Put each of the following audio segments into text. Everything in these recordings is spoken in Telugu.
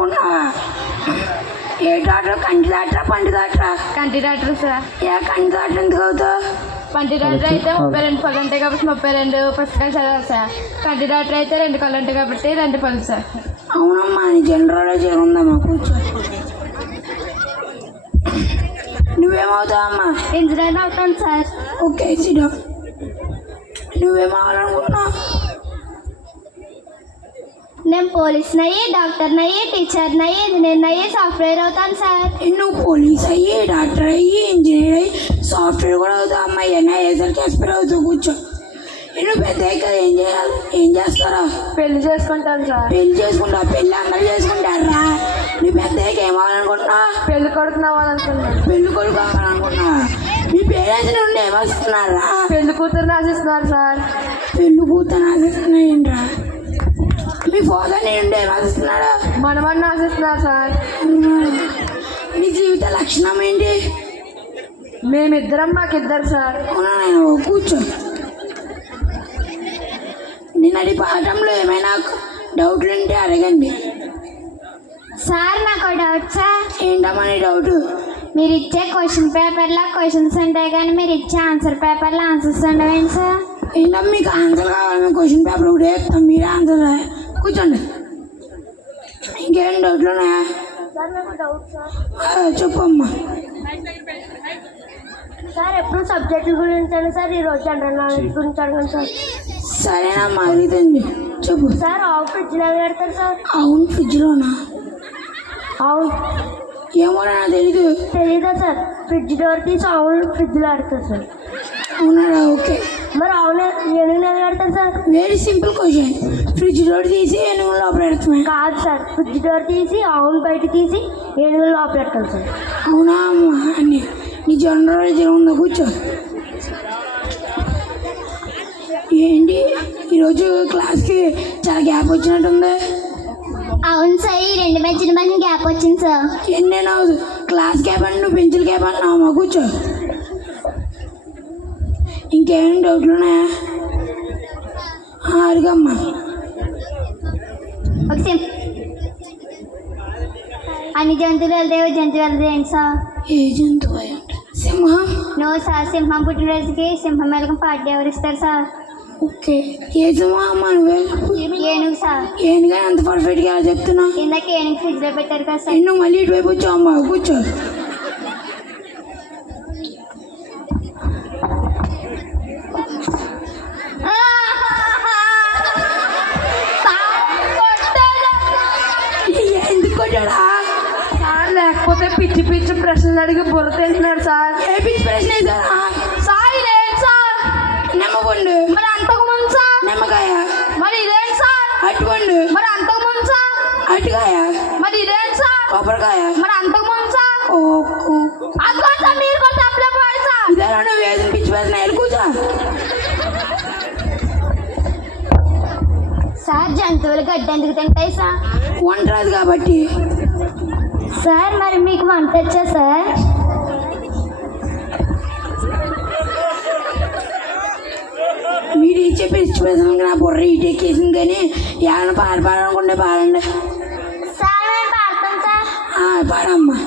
కావాలనుకుంటున్నావా? ఏ డాక్టర్? కంటి డాక్టరా పంటి డాక్టరా? కంటి డాక్టర్ సార్. ఏ కంటి డాక్టర్ ఎందుకు అవుతావు? పంటి డాక్టర్ అయితే 32 పళ్ళు ఉంటాయి కాబట్టి 32 పుస్తకాలు చదవాలి సార్. కంటి డాక్టర్ అయితే 2 కళ్ళు ఉంటాయి కాబట్టి 2 పళ్ళు సార్. అవునమ్మా, నీ జనరల్ ఉందమ్మా, కూర్చో. నువ్వేమవుతావమ్మా? ఇంజనీర్ అవుతాను సార్. ఓకే సిడో. నువ్వేమవ్వాలనుకుంటున్నావు? నేను పోలీస్ని అయ్యి, డాక్టర్ని అయ్యి, టీచర్ని అయ్యి, ఇంజనీర్ని అయ్యి, సాఫ్ట్వేర్ అవుతాను సార్. నువ్వు పోలీస్ అయ్యి, డాక్టర్ అయ్యి, ఇంజనీర్ అయ్యి, సాఫ్ట్వేర్ కూడా అవుతావు అమ్మా. ఎన్ఐఎస్ఎల్కి ఎస్పైర్ అవుతావు. కూర్చో. నువ్వు పెద్ద ఏం చేయాలి? ఏం చేస్తారా? పెళ్లి చేసుకుంటాను సార్. పెళ్లి చేసుకుంటావు? పెళ్ళి అందరూ చేసుకుంటారా? నువ్వు పెద్ద ఏమవ్వాలనుకుంటున్నా? పెళ్లి కొడుకు అవ్వాలనుకుంటున్నాను. పెళ్లి కొడుకు కావాలనుకుంటున్నా? మీ పేరెంట్స్ నుండి ఏమొస్తున్నారా? పెళ్లి కూతురు ఆశిస్తున్నారు సార్. పెళ్లి కూతురు ఆశిస్తున్నాయంట్రా? మీ ఫాదర్ నుండి ఏమొస్తున్నాడా? మనమని ఆశిస్తున్నారు సార్. మీ జీవిత లక్షణం ఏంటి? మేమిద్దరం మాకిద్దరు సార్. అవునా? నేను కూర్చో. నిన్నటి పాఠంలో ఏమైనా డౌట్లు ఉంటే అడగండి సార్. నాకు డౌట్ సార్. ఏంటమ్మా నీ డౌట్? మీరు ఇచ్చే క్వశ్చన్ పేపర్లో క్వశ్చన్స్ ఉంటాయి కానీ మీరు ఇచ్చే ఆన్సర్ పేపర్లో ఆన్సర్స్ ఉండవేంటి సార్? ఏంటమ్మా మీకు ఆన్సర్ కావాలి? మేము క్వశ్చన్ పేపర్ ఒకటే వేస్తాం, మీరే ఆన్సర్ కూర్చోండి. ఇంకేం డౌట్లు ఉన్నాయా? చెప్పమ్మా. సార్ ఎప్పుడు సబ్జెక్టుల గురించి అని సార్, ఈరోజు జనరల్ నాలెడ్జ్ గురించి అడగండి సార్. సరేనమ్మా, అడుగుతుంది. చెప్పు సార్. ఆవు ఫ్రిడ్జ్లో పెడతారు సార్. అవును, ఫ్రిడ్జ్లోనా? అవును. ఏమో నా తెలీదా సార్? ఫ్రిడ్జ్ డోర్ తీసి ఆవులు ఫ్రిడ్జ్లో ఆడతారు సార్. అవునా? ఓకే. మరి ఆవులు ఏనుగు పెడతారు sir? Very simple question. Fridge door తీసి ఏనుగు లోపల పెడతాం. కాదు సార్, ఫ్రిడ్జ్ డోర్ తీసి ఆవులు బయట తీసి ఏనుగులు లోపల పెడతాం సార్. అవునా అమ్మా? అని నీ జనరల్ ఉందా? కూర్చో. ఏంటి ఈరోజు క్లాస్కి చాలా గ్యాప్ వచ్చినట్టుంది? అవును సార్, ఈ 2 మధ్యన మధ్య గ్యాప్ వచ్చింది సార్. నేను క్లాస్ గ్యాప్ అంటే నువ్వు పెన్సిల్ గ్యాప్ అంటున్నావమ్మా. కూర్చో. ఇంకేమైనా డౌట్లు ఉన్నాయా? అడుగమ్మా. ఓకే. అన్ని జంతువులు జంతువు ఏంటి సార్? ఏ జంతువు అంటే? సింహం. నో సార్, సింహం పుట్టినరోజుకి సింహం మేళకం పార్టీ ఎవరు ఇస్తారు సార్? ఓకే. ఏ సింహం అమ్మా? నువ్వే ఏనుగు సార్. ఏనుగా అంత పర్ఫెక్ట్గా చెప్తున్నా? ఇందాక ఏనుగు ఫ్రిడ్జ్లో పెట్టారు కదా సార్. నువ్వు మళ్ళీ ఇటువైపు వచ్చావు అమ్మా. కూర్చో. ఎందుకు కొట్టాడా సార్? లేకపోతే పిచ్చి పిచ్చి ప్రశ్నలు అడిగి బుర్ర తింటున్నాడు సార్. ఏ పిచ్చి ప్రశ్న సార్ ఇదేంటి సార్? నిమ్మపండు. మరి అంతకు ముందు సార్? నిమ్మకాయ. మరి ఇదేంటి సార్? అరటిపండు. మరి అంతకు ముందు సార్? అరటికాయ. మరి ఇదేంటి సార్? కొబ్బరికాయ. మరి అంతకు ముందు సార్? అదిగో సార్, మీరు కూడా తప్పలే పోయారు సార్. ఇదేనా నువ్వు వేసిన పిచ్చి ప్రశ్న? కూర్చో. సార్, జంతువులు గడ్డి ఎందుకు తింటాయి సార్? వంట రాదు కాబట్టి. సార్, మరి మీకు వంట వచ్చా సార్? మీరు ఇచ్చే పిచ్చి ప్రశ్నలకు నా బుర్ర ఇటెక్కేసింది కానీ ఏమైనా పాడాలనుకుంటే పాడండి. సార్, మేము పాడతాం సార్. పాడమ్మా.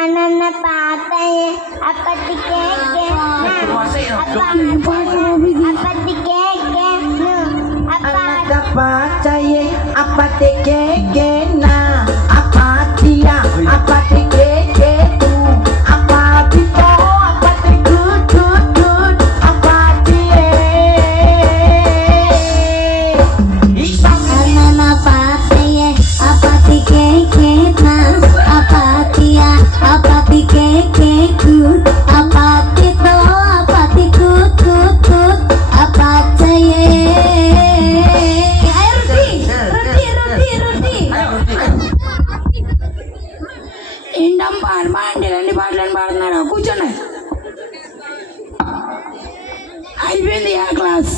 అన్న పాతయ్య అప్పటికే pacaye apate ke na apatia apate ke tu apati ko apate good apatie anana paateye apati ke na apatia apati ke good apati to apati good apateye. ఏంటమ్మా పాడమా అంటే రెండు పాటలను పాడుతున్నాడు. కూర్చోండి. అయిపోయింది ఆ క్లాస్.